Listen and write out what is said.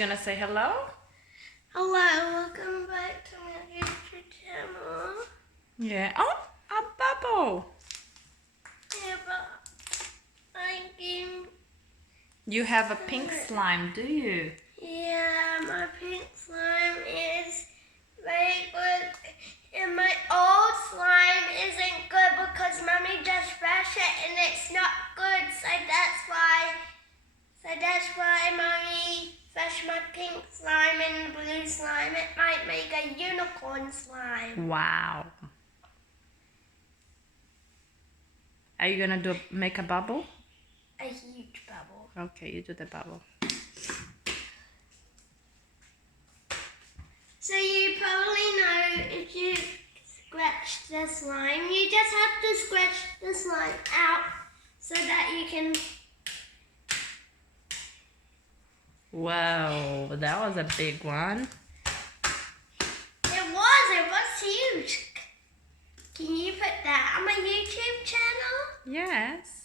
gonna say hello? Hello, welcome back to my YouTube channel. Yeah. Oh, a bubble. Yeah, but I can... You have a pink slime, do you? Yeah, my pink slime is very good. And my old slime isn't good because Mommy just brushed it and it's not good. So that's why Mommy brushed my pink slime and blue slime. It might make a unicorn slime. Wow. Are you gonna make a bubble? A huge bubble. Okay, you do the bubble. So you probably know if you scratch the slime, you just have to scratch the slime out so that you can... Whoa, that was a big one. It was huge. Can you put that on my YouTube channel? Yes.